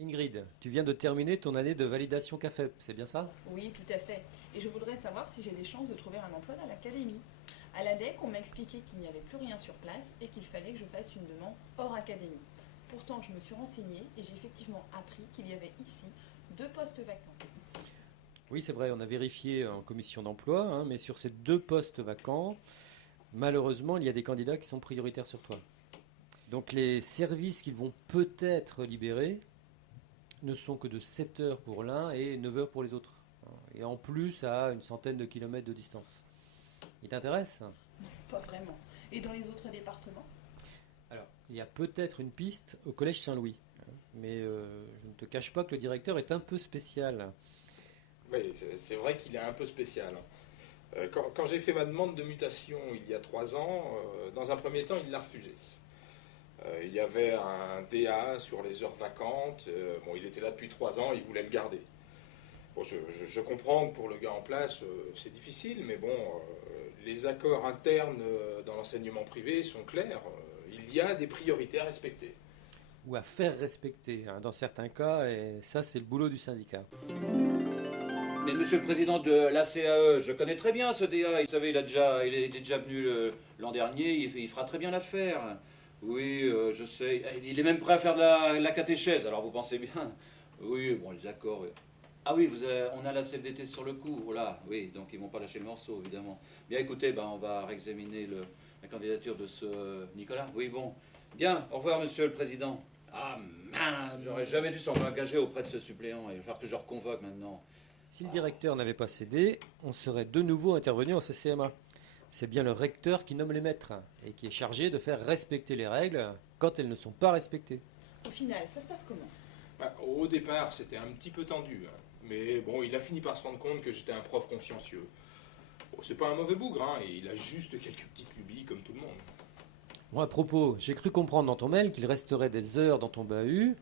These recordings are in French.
Ingrid, tu viens de terminer ton année de validation CAFEP, c'est bien ça? Oui, tout à fait. Et je voudrais savoir si j'ai des chances de trouver un emploi dans l'académie. À l'ADEC, on m'a expliqué qu'il n'y avait plus rien sur place et qu'il fallait que je fasse une demande hors académie. Pourtant, je me suis renseignée et j'ai effectivement appris qu'il y avait ici 2 postes vacants. Oui, c'est vrai, on a vérifié en commission d'emploi, hein, mais sur ces 2 postes vacants, malheureusement, il y a des candidats qui sont prioritaires sur toi. Donc les services qu'ils vont peut-être libérer ne sont que de 7 heures pour l'un et 9 heures pour les autres. Et en plus, à une centaine de kilomètres de distance. Il t'intéresse? Pas vraiment. Et dans les autres départements? Alors, il y a peut-être une piste au Collège Saint-Louis, hein, mais je ne te cache pas que le directeur est un peu spécial. Oui, c'est vrai qu'il est un peu spécial. Quand j'ai fait ma demande de mutation il y a 3 ans, dans un premier temps, il l'a refusé. Il y avait un DA sur les heures vacantes. Bon, il était là depuis 3 ans, il voulait me garder. Bon, je comprends que pour le gars en place, c'est difficile, mais bon, les accords internes dans l'enseignement privé sont clairs. Il y a des priorités à respecter. Ou à faire respecter, hein, dans certains cas, et ça, c'est le boulot du syndicat. Mais monsieur le président de la CAE, je connais très bien ce DA. Vous savez, il est déjà venu l'an dernier, il fera très bien l'affaire. Oui, je sais. Il est même prêt à faire de la catéchèse, alors vous pensez bien. Oui, bon, les accords. Oui. Ah oui, on a la CFDT sur le coup, voilà. Oui, donc ils vont pas lâcher le morceau, évidemment. Bien écoutez, ben, on va réexaminer la candidature de ce Nicolas. Oui, bon. Bien, au revoir, monsieur le président. Ah mince, j'aurais jamais dû s'en engager auprès de ce suppléant. Il va falloir que je reconvoque maintenant. Si le directeur n'avait pas cédé, on serait de nouveau intervenu en CCMA. C'est bien le recteur qui nomme les maîtres et qui est chargé de faire respecter les règles quand elles ne sont pas respectées. Au final, ça se passe comment? Bah, au départ, c'était un petit peu tendu, hein. Mais bon, il a fini par se rendre compte que j'étais un prof consciencieux. Bon, c'est pas un mauvais bougre, hein, et il a juste quelques petites lubies comme tout le monde. Bon, à propos, j'ai cru comprendre dans ton mail qu'il resterait des heures dans ton bahut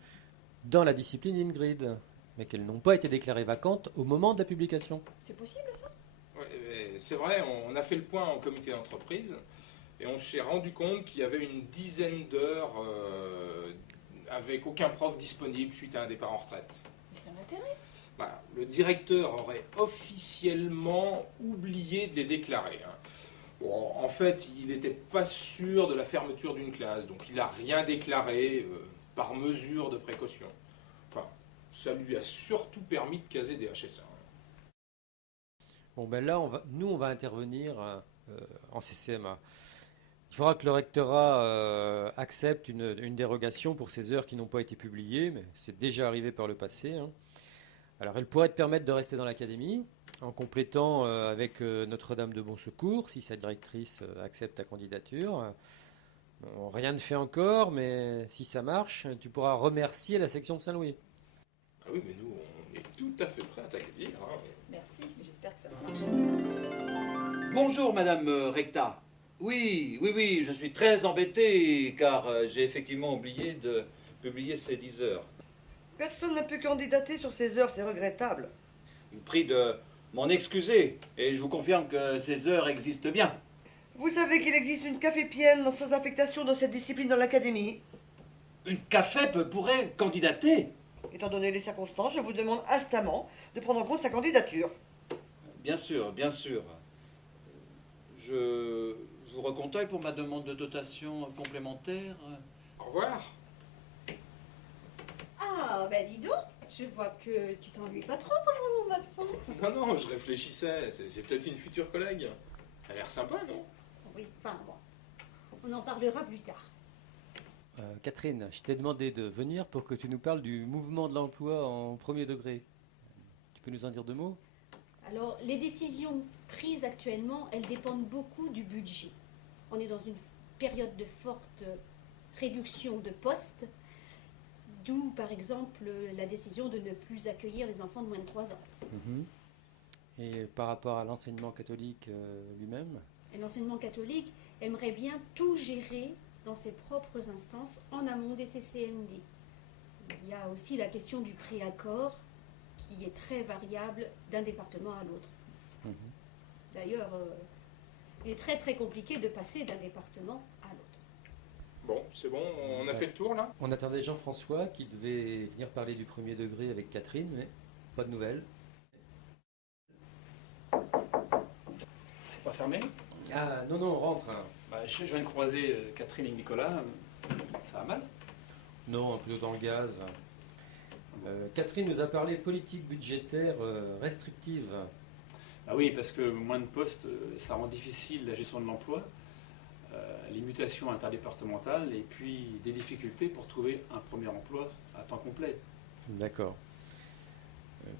dans la discipline Ingrid, mais qu'elles n'ont pas été déclarées vacantes au moment de la publication. C'est possible ça? Ouais, c'est vrai, on a fait le point en comité d'entreprise, et on s'est rendu compte qu'il y avait une dizaine d'heures avec aucun prof disponible suite à un départ en retraite. Mais ça m'intéresse. Bah, le directeur aurait officiellement oublié de les déclarer, hein. Bon, en fait, il n'était pas sûr de la fermeture d'une classe, donc il n'a rien déclaré par mesure de précaution. Enfin, ça lui a surtout permis de caser des HSA. Bon, ben là, nous, on va intervenir en CCMA. Il faudra que le rectorat accepte une dérogation pour ces heures qui n'ont pas été publiées, mais c'est déjà arrivé par le passé, hein. Alors, elle pourrait te permettre de rester dans l'académie en complétant avec Notre-Dame de Bon Secours, si sa directrice accepte ta candidature. Bon, rien ne fait encore, mais si ça marche, tu pourras remercier la section de Saint-Louis. Ah oui, mais nous, on est tout à fait prêts à t'accueillir, hein. Merci, mais j'espère que ça va marcher. Bonjour, madame Recta. Oui, oui, oui, je suis très embêté car j'ai effectivement oublié de publier ces 10 heures. Personne n'a pu candidater sur ces heures, c'est regrettable. Je vous prie de m'en excuser et je vous confirme que ces heures existent bien. Vous savez qu'il existe une cafépienne sans affectation dans cette discipline dans l'académie? Une CAFEP pourrait candidater. Étant donné les circonstances, je vous demande instamment de prendre en compte sa candidature. Bien sûr, bien sûr. Je vous recontacte pour ma demande de dotation complémentaire. Au revoir. Ah, bah dis donc, je vois que tu t'ennuies pas trop pendant mon absence. Non, non, je réfléchissais. C'est peut-être une future collègue. Elle a l'air sympa, non? Oui, enfin bon, on en parlera plus tard. Catherine, je t'ai demandé de venir pour que tu nous parles du mouvement de l'emploi en premier degré. Tu peux nous en dire 2 mots? Alors, les décisions prises actuellement, elles dépendent beaucoup du budget. On est dans une période de forte réduction de postes, d'où par exemple la décision de ne plus accueillir les enfants de moins de 3 ans. Mhm. Et par rapport à l'enseignement catholique lui-même? Et l'enseignement catholique aimerait bien tout gérer dans ses propres instances en amont des CCMD. Il y a aussi la question du préaccord qui est très variable d'un département à l'autre. Mhm. D'ailleurs, il est très très compliqué de passer d'un département à l'autre. Bon, c'est bon, on a fait le tour là? On attendait Jean-François qui devait venir parler du premier degré avec Catherine, mais pas de nouvelles. C'est pas fermé? Ah non, non, on rentre, hein. Bah, je viens de croiser Catherine et Nicolas. Ça va mal? Non, un peu dans le gaz. Catherine nous a parlé politique budgétaire restrictive. Bah oui, parce que moins de postes, ça rend difficile la gestion de l'emploi, les mutations interdépartementales et puis des difficultés pour trouver un premier emploi à temps complet. D'accord.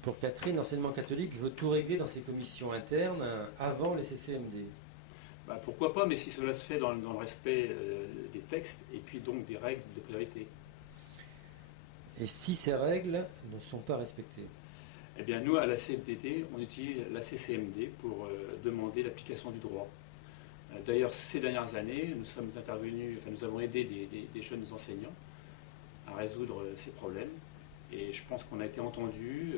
Pour Catherine, l'enseignement catholique veut tout régler dans ses commissions internes avant les CCMD. Bah, pourquoi pas, mais si cela se fait dans le respect des textes et puis donc des règles de priorité. Et si ces règles ne sont pas respectées? Eh bien, nous, à la CFDT, on utilise la CCMD pour demander l'application du droit. D'ailleurs, ces dernières années, nous sommes intervenus, nous avons aidé des jeunes enseignants à résoudre ces problèmes. Et je pense qu'on a été entendus,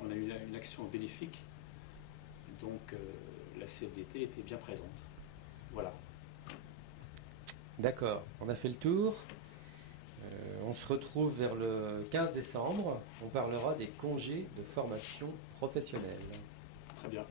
on a eu une action bénéfique. Donc, la CFDT était bien présente. Voilà. D'accord, on a fait le tour. On se retrouve vers le 15 décembre. On parlera des congés de formation professionnelle. Très bien.